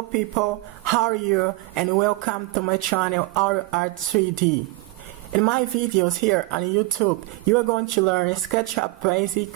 Hello people, how are you, and welcome to my channel Art 3D. In my videos here on YouTube, you are going to learn SketchUp Basic,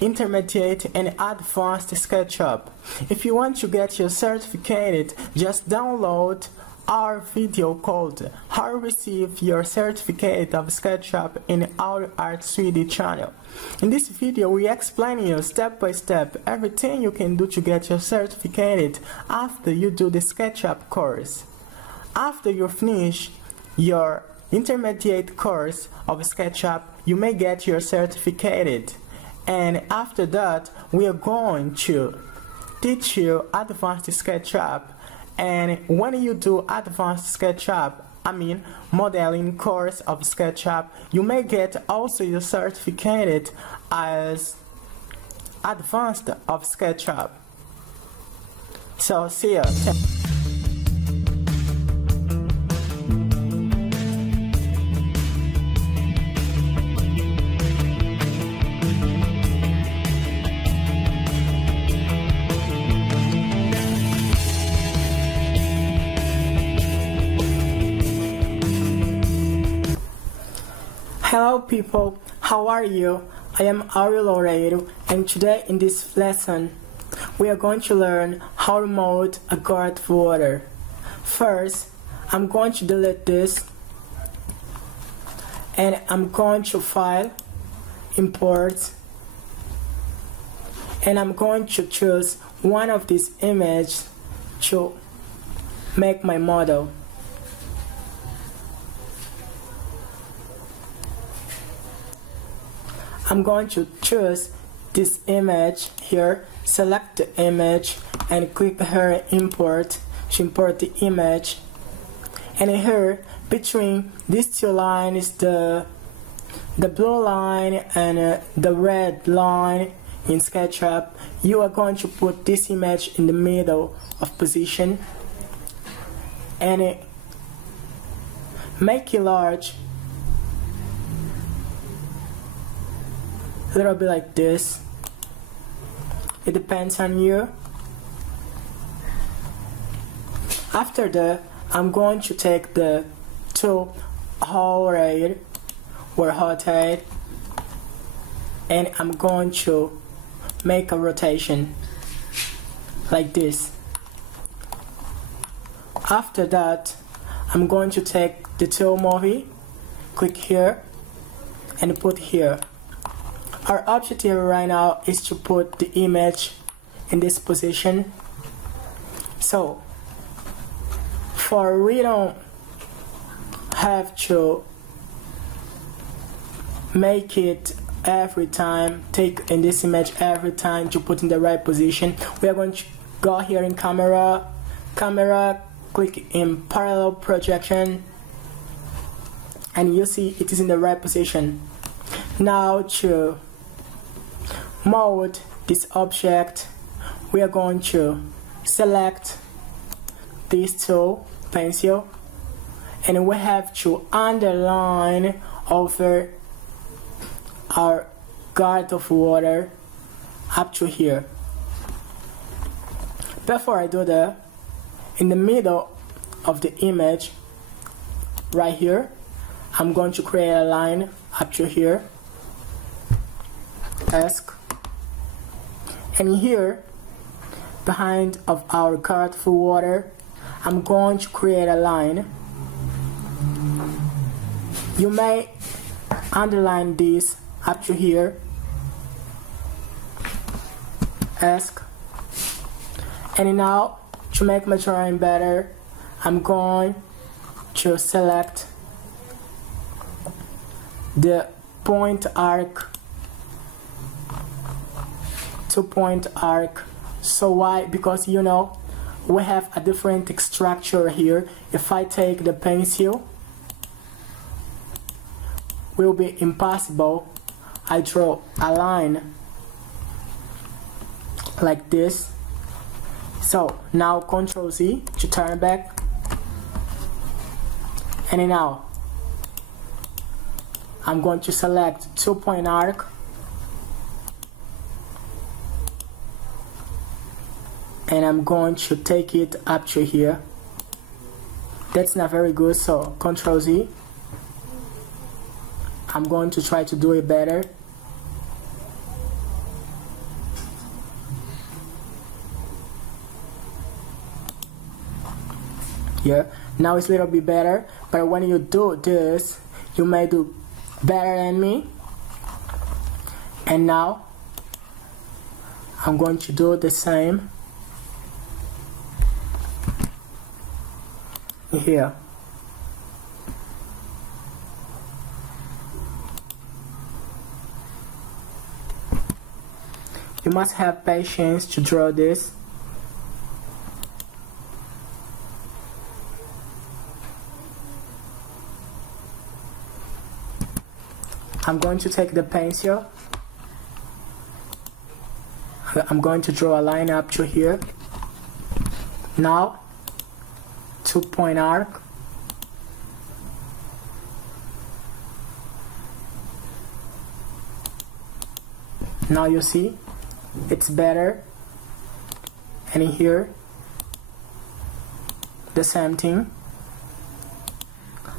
Intermediate and Advanced SketchUp. If you want to get your certificate, just download our video called How to Receive Your Certificate of SketchUp in our Art 3D channel. In this video, we explain you step by step everything you can do to get your certificate after you do the SketchUp course. After you finish your intermediate course of SketchUp, you may get your certificate. And after that, we are going to teach you advanced SketchUp. And when you do advanced SketchUp, modeling course of SketchUp, you may get also your certificate as advanced of SketchUp. So see ya. Hello people, how are you? I am Ari Loureiro, and today in this lesson we are going to learn how to mold a gourd water. First, I'm going to delete this and I'm going to File, Import, and I'm going to choose one of these images to make my model. I'm going to choose this image here, select the image and click here import to import the image. And here between these two lines, the blue line and the red line in SketchUp, you are going to put this image in the middle of position and make it large. A little bit like this. It depends on you. After that, I'm going to take the tool rotate or rotate, and I'm going to make a rotation like this. After that, I'm going to take the tool movie, click here and put here. Our objective right now is to put the image in this position. So, we don't have to make it every time, take in this image every time to put in the right position. We are going to go here in camera, click in parallel projection, and you see it is in the right position. Now to mold this object, we are going to select this tool, pencil, and we have to underline over our gourd of water up to here. Before I do that, in the middle of the image, right here, I'm going to create a line up to here. Ask. And here, behind of our gourd for water, I'm going to create a line. You may underline this up to here. Ask. And now, to make my drawing better, I'm going to select the point arc, 2-point arc. So why? Because you know we have a different structure here. If I take the pencil, will be impossible. I draw a line like this. So now Ctrl Z to turn back, and now I'm going to select 2-point arc and I'm going to take it up to here. That's not very good, so Ctrl Z. I'm going to try to do it better. Yeah, now it's a little bit better, but when you do this, you may do better than me. And now I'm going to do the same here. You must have patience to draw this. I'm going to take the pencil. I'm going to draw a line up to here. Now, 2-point arc. Now you see, it's better. And here, the same thing.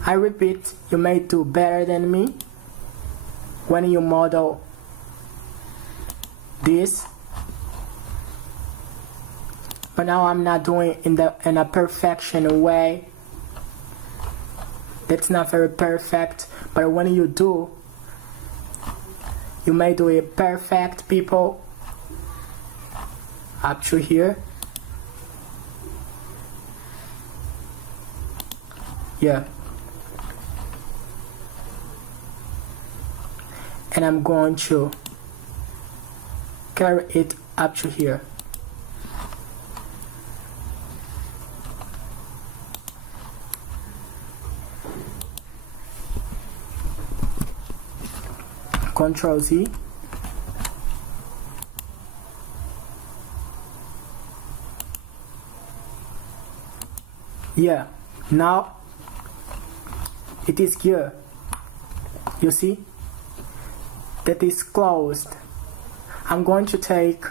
I repeat, you may do better than me when you model this. But now I'm not doing in a perfection way. That's not very perfect. But when you do, you may do it perfect, people. Up to here. Yeah. And I'm going to carry it up to here. Ctrl Z. Yeah, now it is here. You see? That is closed. I'm going to take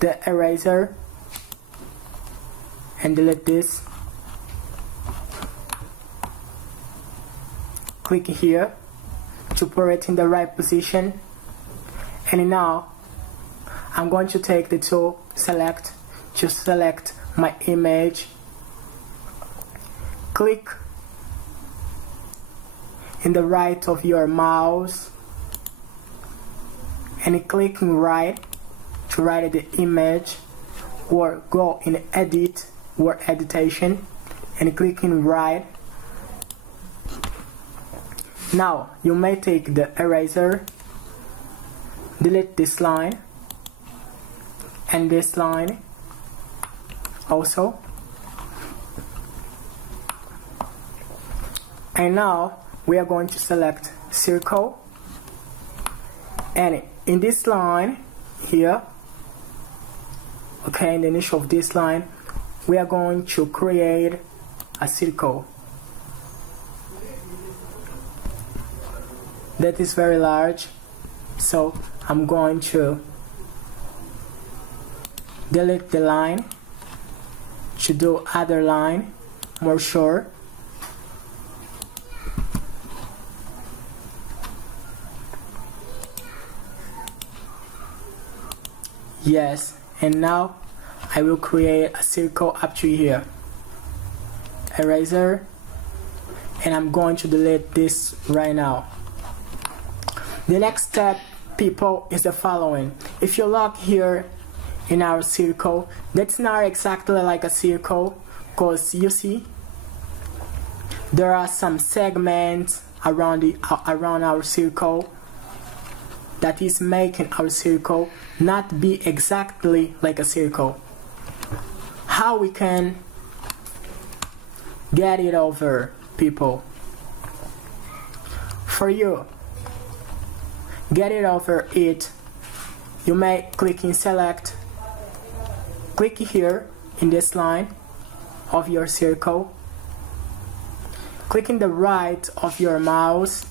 the eraser and delete this. Click here to put it in the right position. And now I'm going to take the tool, select my image. Click in the right of your mouse and clicking right to write the image, or go in edit or editation and clicking right. Now you may take the eraser, delete this line and this line also. And now we are going to select circle, and in this line here, okay, in the initial of this line, we are going to create a circle that is very large. So I'm going to delete the line to do other line more short. Yes, and now I will create a circle up to here. Eraser, and I'm going to delete this right now. The next step, people, is the following. If you look here in our circle, that's not exactly like a circle, because you see there are some segments around our circle that is making our circle not be exactly like a circle. How we can get it over, people? For you, get it over it, you may click in select, click here in this line of your circle, click in the right of your mouse,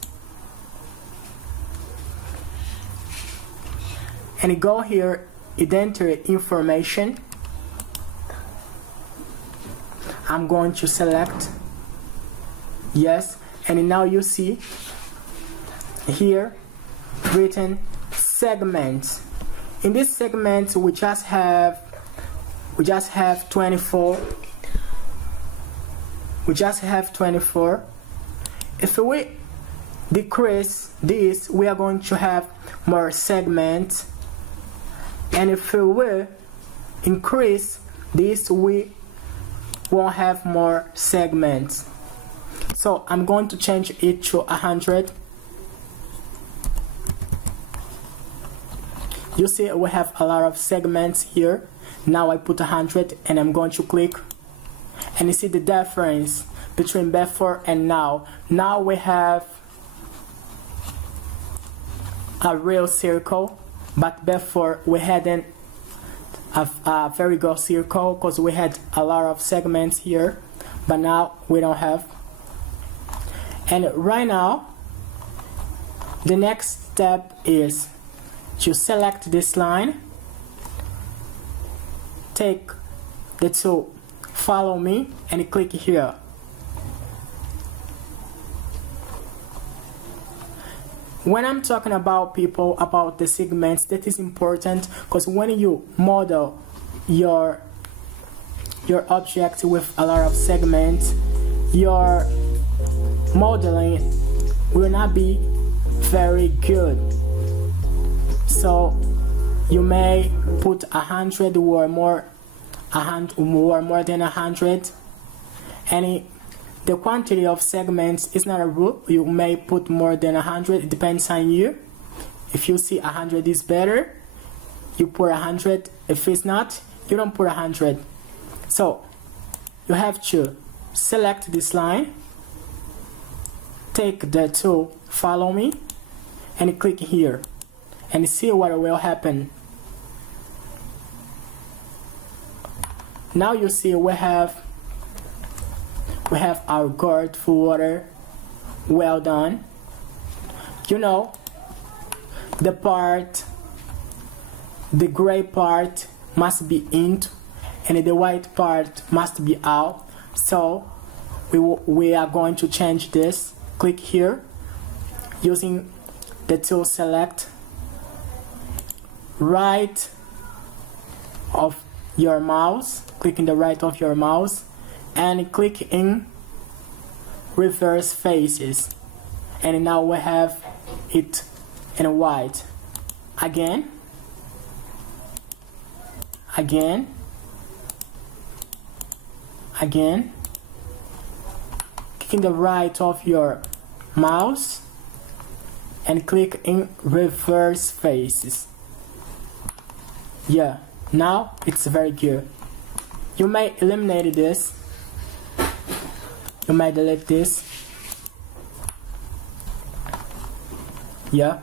and go here, enter information, I'm going to select yes, and now you see here written segments. In this segment we just have 24. We just have 24. If we decrease this, we are going to have more segments, and if we increase this, we won't have more segments. So I'm going to change it to 100. You see we have a lot of segments here. Now I put 100 and I'm going to click, and you see the difference between before and now. Now we have a real circle, but before we hadn't a very good circle because we had a lot of segments here, but now we don't have. And right now the next step is to select this line, take the tool follow me and click here. When I'm talking about people about the segments, that is important because when you model your object with a lot of segments, your modeling will not be very good. So you may put 100 or more, 100 or more than 100, and the quantity of segments is not a rule. You may put more than 100. It depends on you. If you see 100 is better, you put 100. If it's not, you don't put 100. So you have to select this line, take the tool follow me and click here and see what will happen. Now you see we have our gourd full water. Well done. You know, the gray part must be in and the white part must be out. So we are going to change this. Click here using the tool select, right of your mouse, click in the right of your mouse and click in reverse faces, and now we have it in white. Again, click in the right of your mouse and click in reverse faces. Yeah, now it's very good. You may eliminate this. You may delete this. Yeah.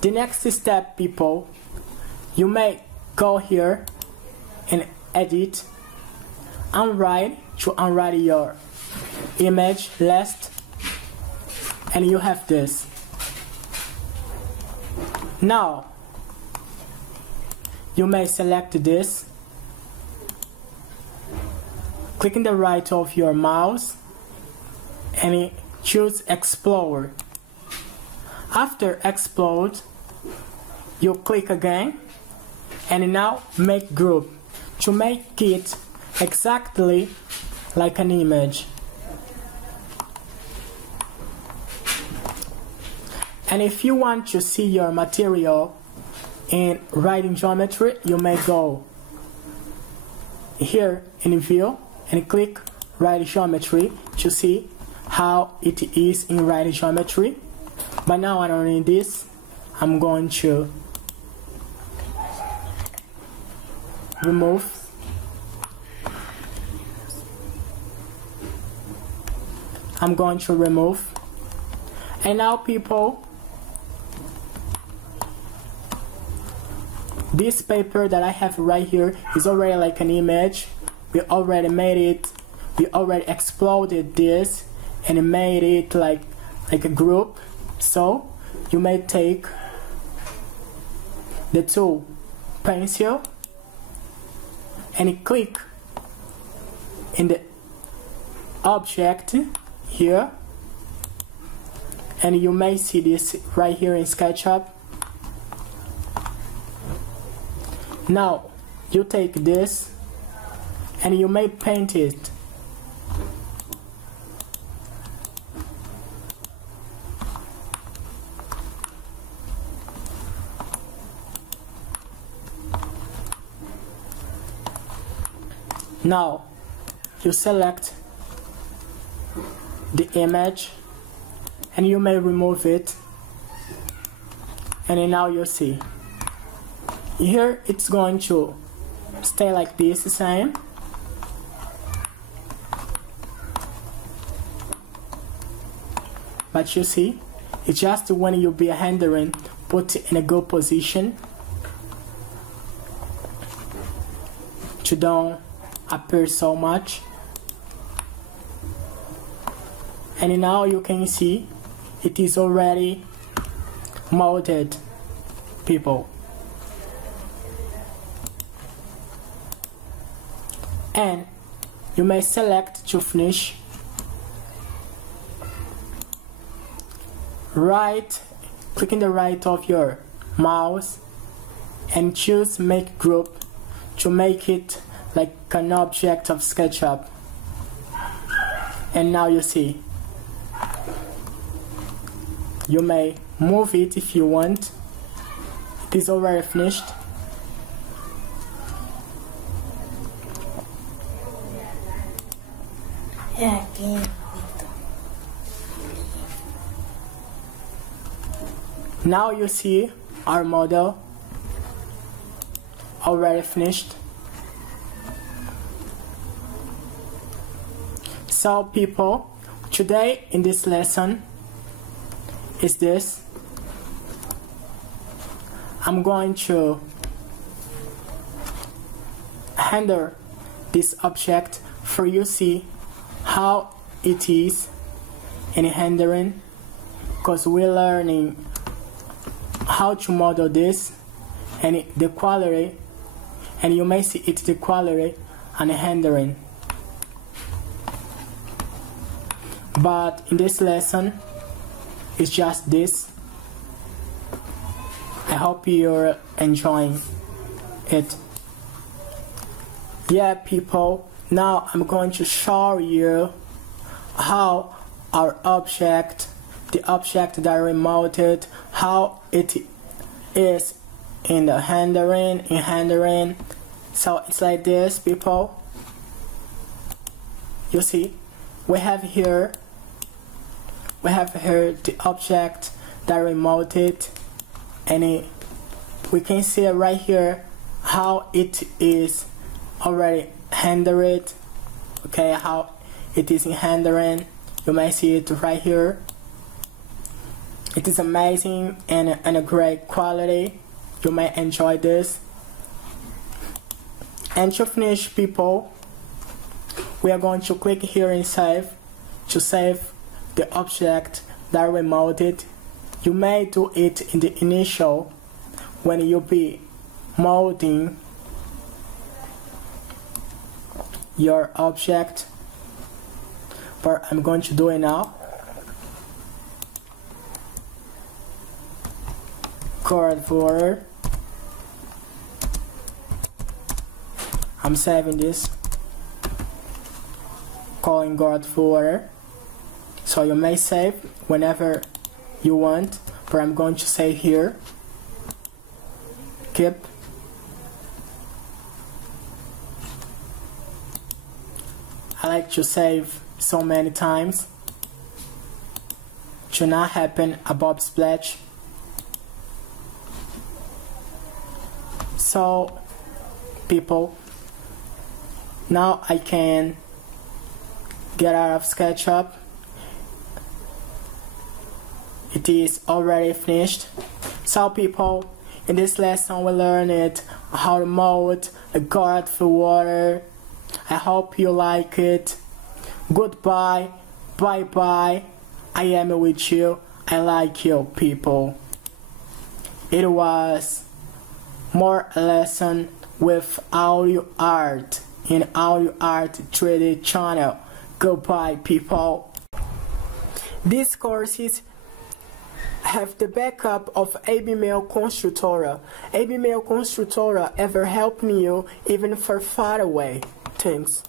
The next step, people, you may go here and edit, unwrite to unwrite your image list, and you have this. Now you may select this, click in the right of your mouse and choose explode. After explode, you click again and now make group to make it exactly like an image. And if you want to see your material in writing geometry, you may go here in view and click write geometry to see how it is in writing geometry. But now I don't need this. I'm going to remove. I'm going to remove. And now, people, this paper that I have right here is already like an image. We already made it. We already exploded this and made it like a group. So you may take the tool pencil and click in the object here, and you may see this right here in SketchUp. Now you take this and you may paint it. Now you select the image and you may remove it, and then now you see here it's going to stay like this, the same. But you see, it's just when you be rendering, put it in a good position to don't appear so much. And now you can see it is already molded, people. And you may select to finish. Click in the right of your mouse and choose make group to make it like an object of SketchUp. And now you see, you may move it if you want. It is already finished. Now you see our model already finished. So people, today in this lesson is this. I'm going to handle this object for you see how it is in rendering, because we're learning how to model this and the quality, and you may see it's the quality and the rendering. But in this lesson it's just this. I hope you're enjoying it. Yeah people, now I'm going to show you how our object, the object that we molded, how it is in the rendering. So it's like this people. You see, we have here the object that we molded, and we can see right here how it is already rendered. Okay, how it is in rendering. You may see it right here. It is amazing and a great quality. You may enjoy this. And to finish people, we are going to click here in save to save the object that we molded. You may do it in the initial when you be molding your object, but I'm going to do it now. Gourd border. I'm saving this, calling gourd border. So you may save whenever you want, but I'm going to save here. Keep. I like to save so many times to not happen above splash. So people, now I can get out of SketchUp. It is already finished. So people, in this lesson we learned how to mold a gourd for water. I hope you like it. Goodbye, bye bye. I am with you. I like you people. It was more a lesson with audio art in our art 3D channel. Goodbye, people. These courses have the backup of ABmail Constructora. ABmail Constructora ever helping you even for far away. Thanks.